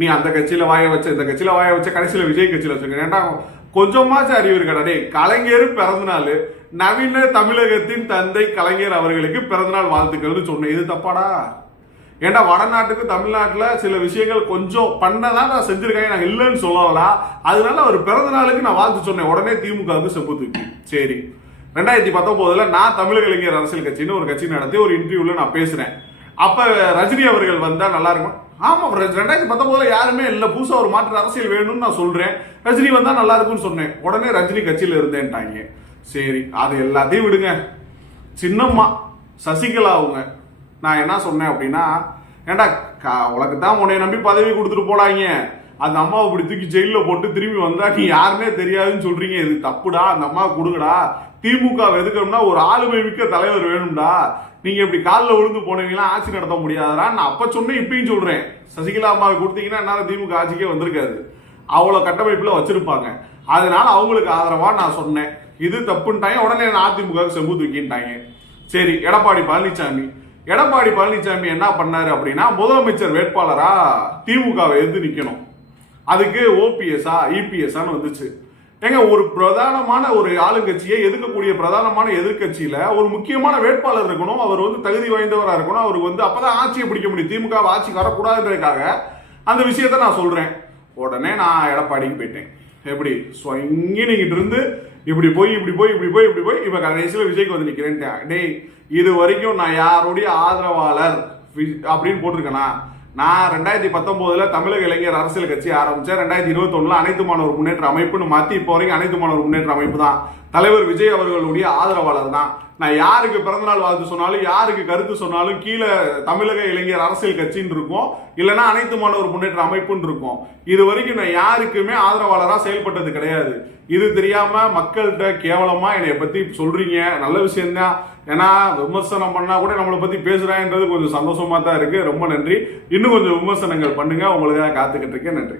நீ அந்த கட்சியில வாய வச்ச இந்த கட்சியில வாய வச்ச கடைசியில விஜய் கட்சியில வச்சுக்க. ஏன்டா கொஞ்சமாச்சும் அறிவு இருக்கடா டே. கலைஞர் பிறந்தநாள், நவீன தமிழகத்தின் தந்தை கலைஞர் அவர்களுக்கு பிறந்தநாள் வாழ்த்துக்கள்னு சொன்னேன். இது தப்பாடா? ஏன்டா வடநாட்டுக்கு தமிழ்நாட்டுல சில விஷயங்கள் கொஞ்சம் பண்ணதான் நான் செஞ்சிருக்கேன், நாங்க இல்லைன்னு சொல்லலாம். அதனால அவர் பிறந்த நாளுக்கு நான் வாழ்த்து சொன்னேன். உடனே திமுகவுக்கு செப்பு தூக்கி. சரி, 2019 நான் தமிழக இளைஞர் அரசியல் கட்சின்னு ஒரு கட்சி நடத்தி ஒரு இன்டர்வியூல நான் பேசுறேன். அப்ப ரஜினி அவர்கள் வந்தா நல்லா இருக்கும். ஆமா, 2019 யாருமே இல்ல, புதுசா ஒரு மாற்று அரசியல் வேணும்னு நான் சொல்றேன். ரஜினி வந்தா நல்லா இருக்கும்னு சொன்னேன். உடனே ரஜினி கட்சியில இருந்தேன்ட்டாங்க. சரி, அது எல்லாத்தையும் விடுங்க. சின்னம்மா சசிகலா அவங்க, நான் என்ன சொன்னேன் அப்படின்னா, ஏண்டா உனக்கு தான் உன்னை நம்பி பதவி கொடுத்துட்டு போடாங்க, அந்த அம்மாவை இப்படி தூக்கி ஜெயில போட்டு திரும்பி வந்தா நீ யாருமே தெரியாதுன்னு சொல்றீங்க. இது தப்புடா, அந்த அம்மாவை கொடுங்கடா. திமுக எதுக்கணும்னா ஒரு ஆளுமை மிக்க தலைவர் வேணும்டா. நீங்க இப்படி காலில் விழுந்து போனீங்கன்னா ஆட்சி நடத்த முடியாதா? நான் அப்ப சொன்னேன், இப்பயும் சொல்றேன். சசிகலா அம்மாவை கொடுத்தீங்கன்னா என்னால திமுக ஆட்சிக்கே வந்திருக்காது. அவ்வளவு கட்டமைப்புல வச்சிருப்பாங்க. அதனால அவங்களுக்கு ஆதரவா நான் சொன்னேன். இது தப்புன்ட்டாங்க. உடனே அதிமுக செம்பு தூக்கிட்டாங்க. சரி, எடப்பாடி பழனிசாமி என்ன பண்ணாரு அப்படின்னா, முதலமைச்சர் வேட்பாளரா திமுகவை எதிர்த்து நிக்கணும். அதுக்கு ஓபிஎஸ்ஆ இபிஎஸ்ஆன்னு வந்துச்சு. ஏங்க, ஒரு பிரதானமான ஒரு ஆளுங்கட்சியை எதிர்க்கக்கூடிய பிரதானமான எதிர்கட்சியில ஒரு முக்கியமான வேட்பாளர் இருக்கணும். அவர் தகுதி வாய்ந்தவரா இருக்கணும். அவருக்கு அப்பதான் ஆட்சியை பிடிக்க முடியும். திமுக ஆட்சிக்கு வரக்கூடாதுன்றதுக்காக அந்த விஷயத்த நான் சொல்றேன். உடனே நான் எடப்பாடிக்கு போயிட்டேன். எப்படி நீங்கிட்டு இருந்து இப்படி போய் இப்ப கடைசியில விஜய்க்கு வந்து நிக்கிறேன். டேய், இது வரைக்கும் நான் யாருடைய ஆதரவாளர் அப்படின்னு போட்டிருக்கேனா? நான் 2019 தமிழக இளைஞர் அரசியல் கட்சி ஆரம்பிச்சேன். 2021 அனைத்து மாணவர் முன்னேற்ற அமைப்புன்னு மாத்தி இப்போ வரைக்கும் அனைத்து மாணவர் முன்னேற்ற அமைப்பு தான். தலைவர் விஜய் அவர்களுடைய ஆதரவாளர் தான். நான் யாருக்கு பிறந்தநாள் வாழ்த்து சொன்னாலும், யாருக்கு கருத்து சொன்னாலும் கீழே தமிழக இளைஞர் அரசியல் கட்சின்னு இருக்கும், இல்லைன்னா அனைத்து மாணவர் முன்னேற்ற அமைப்புன்னு இருக்கும். இது வரைக்கும் நான் யாருக்குமே ஆதரவாளராக செயல்பட்டது கிடையாது. இது தெரியாம மக்கள்கிட்ட கேவலமா என்னை பத்தி சொல்றீங்க. நல்ல விஷயம்தான். ஏன்னா விமர்சனம் பண்ணா கூட நம்மளை பத்தி பேசுறான்றது கொஞ்சம் சந்தோஷமா தான் இருக்கு. ரொம்ப நன்றி. இன்னும் கொஞ்சம் விமர்சனங்கள் பண்ணுங்க. உங்களுக்காக காத்துக்கிட்டு இருக்கேன். நன்றி.